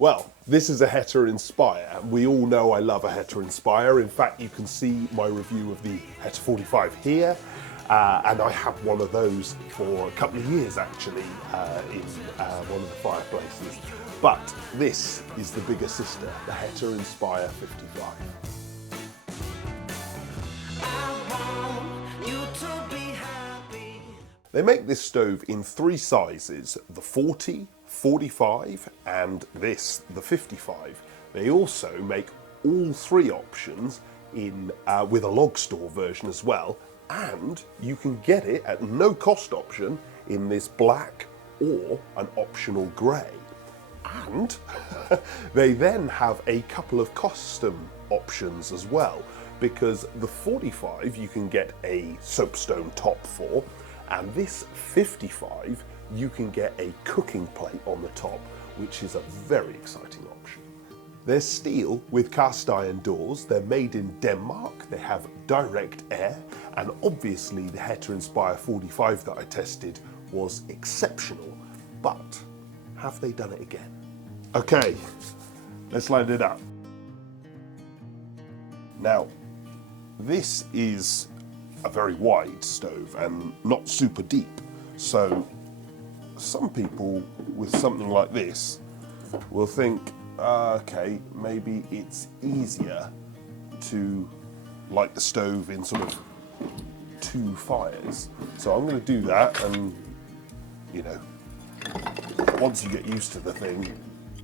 Well, this is a Heta Inspire. We all know I love a Heta Inspire. In fact, you can see my review of the Heta 45 here. And I had one of those for a couple of years actually in one of the fireplaces. But this is the bigger sister, the Heta Inspire 55. They make this stove in three sizes, the 40, 45 and this, the 55. They also make all three options in with a log store version as well, and you can get it at no cost option in this black or an optional grey. And they then have a couple of custom options as well, because the 45 you can get a soapstone top for, and this 55 you can get a cooking plate on the top, which is a very exciting option. They're steel with cast iron doors, they're made in Denmark, they have direct air, and obviously the Heta Inspire 45 that I tested was exceptional, but have they done it again? Okay, let's light it up. Now, this is a very wide stove and not super deep, so some people with something like this will think, okay, maybe it's easier to light the stove in sort of two fires. So I'm going to do that, and you know, once you get used to the thing,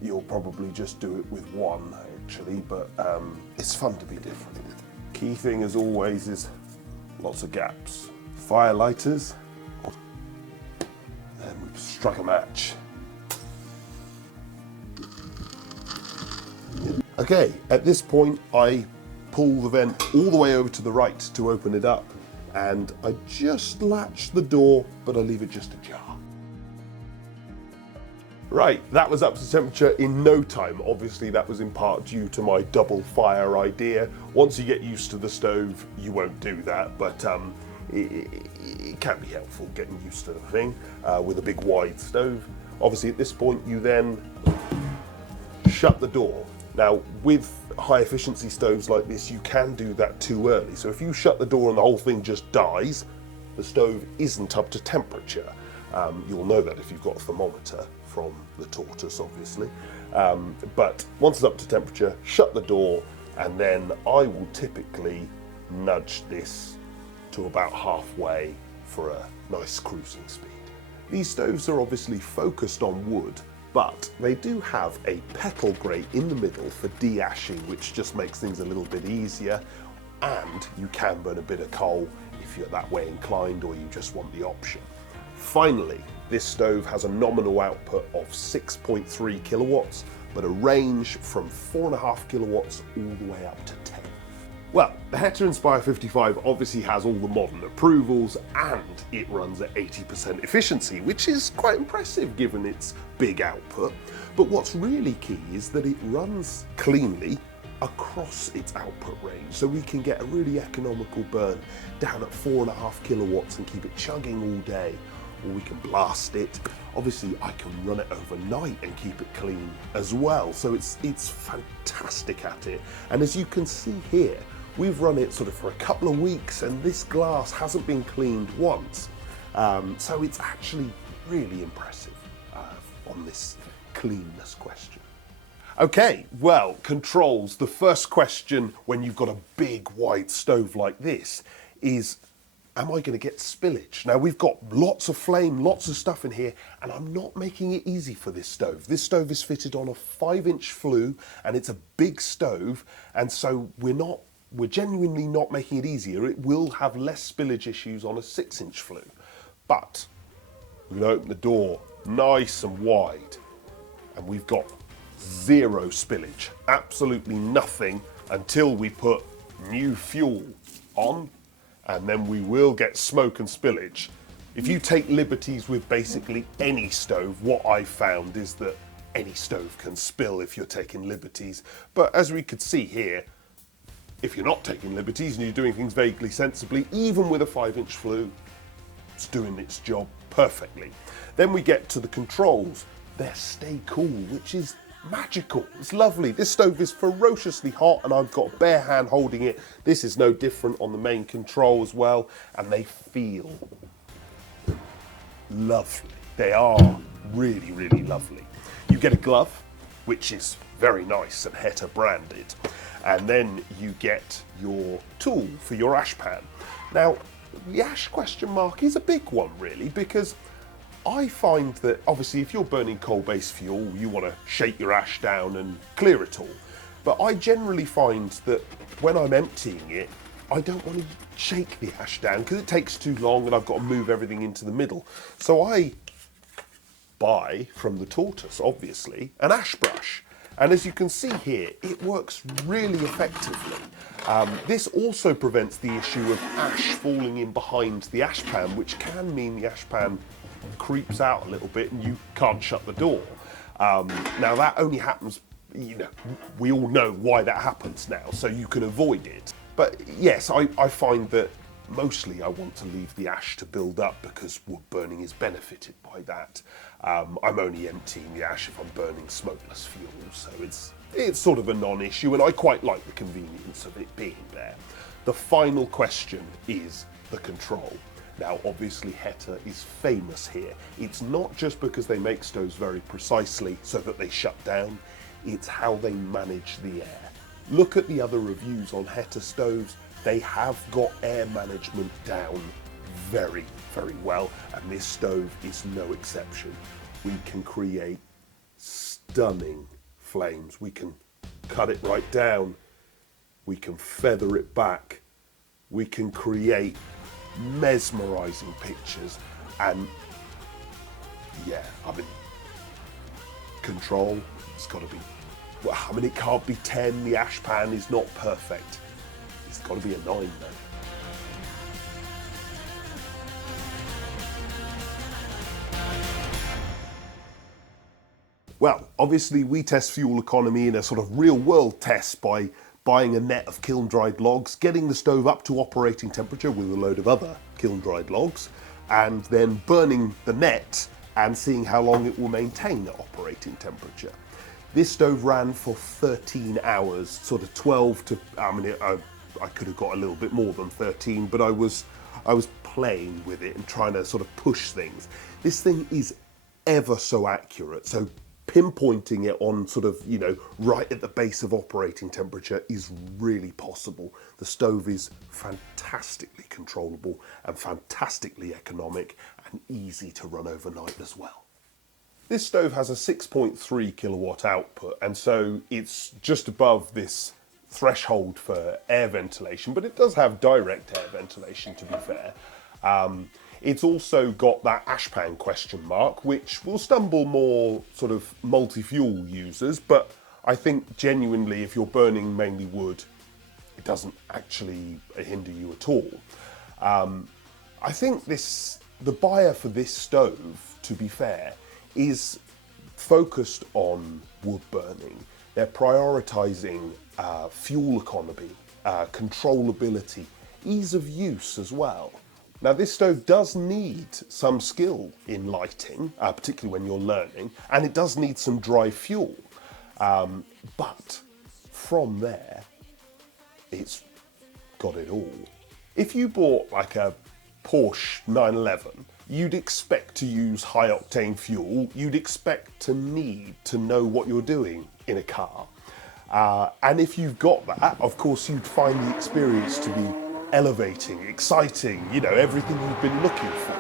you'll probably just do it with one actually, but it's fun to be different. Key thing as always is lots of gaps. Fire lighters, and we've struck a match. Okay, at this point I pull the vent all the way over to the right to open it up, and I just latch the door, but I leave it just ajar. Right, that was up to temperature in no time. Obviously that was in part due to my double fire idea. Once you get used to the stove, you won't do that, but it can be helpful getting used to the thing with a big wide stove. Obviously at this point you then shut the door. Now with high efficiency stoves like this, you can do that too early. So if you shut the door and the whole thing just dies, the stove isn't up to temperature. You'll know that if you've got a thermometer from the tortoise, obviously. But once it's up to temperature, shut the door, and then I will typically nudge this to about halfway for a nice cruising speed. These stoves are obviously focused on wood, but they do have a petal grate in the middle for de-ashing, which just makes things a little bit easier, and you can burn a bit of coal if you're that way inclined or you just want the option. Finally, this stove has a nominal output of 6.3 kilowatts, but a range from 4.5 kilowatts all the way up to 10. Well, the Heta Inspire 55 obviously has all the modern approvals, and it runs at 80% efficiency, which is quite impressive given its big output. But what's really key is that it runs cleanly across its output range, so we can get a really economical burn down at 4.5 kilowatts and keep it chugging all day, or we can blast it. Obviously I can run it overnight and keep it clean as well, so it's fantastic at it. And as you can see here, we've run it sort of for a couple of weeks and this glass hasn't been cleaned once, so it's actually really impressive on this cleanness question. Okay, well, controls. The first question when you've got a big wide stove like this is, am I going to get spillage? Now we've got lots of flame, lots of stuff in here, and I'm not making it easy for this stove. This stove is fitted on a 5-inch flue, and it's a big stove, and so we're genuinely not making it easier. It will have less spillage issues on a 6-inch flue. But we're going to open the door nice and wide, and we've got zero spillage, absolutely nothing until we put new fuel on, and then we will get smoke and spillage. If you take liberties with basically any stove, what I've found is that any stove can spill if you're taking liberties. But as we could see here, if you're not taking liberties and you're doing things vaguely sensibly, even with a 5-inch flue, it's doing its job perfectly. Then we get to the controls. They're stay cool, which is magical. It's lovely. This stove is ferociously hot and I've got a bare hand holding it. This is no different on the main control as well, and they feel lovely. They are really, really lovely. You get a glove, which is very nice and Heta branded, and then you get your tool for your ash pan. Now, the ash question mark is a big one really, because I find that obviously if you're burning coal-based fuel, you want to shake your ash down and clear it all. But I generally find that when I'm emptying it, I don't want to shake the ash down because it takes too long and I've got to move everything into the middle. So I buy from the Tortoise, obviously, an ash brush. And as you can see here, it works really effectively. This also prevents the issue of ash falling in behind the ash pan, which can mean the ash pan creeps out a little bit and you can't shut the door. Now that only happens, you know, we all know why that happens now, so you can avoid it. But yes, I find that mostly I want to leave the ash to build up because wood burning is benefited by that. I'm only emptying the ash if I'm burning smokeless fuel, so it's sort of a non-issue, and I quite like the convenience of it being there. The final question is the control. Now, obviously, Heta is famous here. It's not just because they make stoves very precisely so that they shut down, it's how they manage the air. Look at the other reviews on Heta stoves. They have got air management down very, very well, and this stove is no exception. We can create stunning flames. We can cut it right down. We can feather it back. We can create mesmerizing pictures, and yeah, I mean, control, it's got to be, well, I mean, it can't be 10, the ash pan is not perfect, it's got to be a 9 though. Well, obviously we test fuel economy in a sort of real world test by buying a net of kiln-dried logs, getting the stove up to operating temperature with a load of other kiln-dried logs, and then burning the net and seeing how long it will maintain at operating temperature. This stove ran for 13 hours, sort of 12 to, I mean, I could have got a little bit more than 13, but I was playing with it and trying to sort of push things. This thing is ever so accurate, so pinpointing it on sort of, you know, right at the base of operating temperature is really possible. The stove is fantastically controllable and fantastically economic and easy to run overnight as well. This stove has a 6.3 kilowatt output, and so it's just above this threshold for air ventilation, but it does have direct air ventilation, to be fair. It's also got that ash pan question mark, which will stumble more sort of multi-fuel users, but I think genuinely if you're burning mainly wood, it doesn't actually hinder you at all. I think the buyer for this stove, to be fair, is focused on wood burning. They're prioritising fuel economy, controllability, ease of use as well. Now, this stove does need some skill in lighting, particularly when you're learning, and it does need some dry fuel. But from there, it's got it all. If you bought like a Porsche 911, you'd expect to use high octane fuel. You'd expect to need to know what you're doing in a car. And if you've got that, of course, you'd find the experience to be elevating, exciting, you know, everything you've been looking for.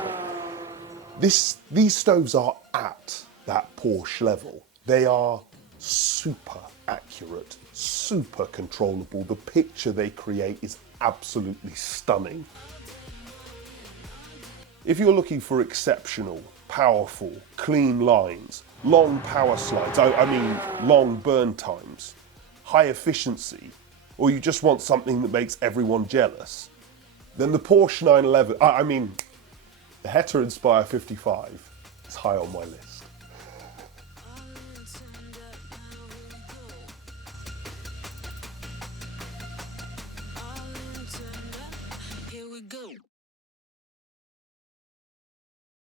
These stoves are at that Porsche level. They are super accurate, super controllable. The picture they create is absolutely stunning. If you're looking for exceptional, powerful, clean lines, long power slides, I mean long burn times, high efficiency, or you just want something that makes everyone jealous, then the Porsche 911, I mean, the Heta Inspire 55 is high on my list. Here we go.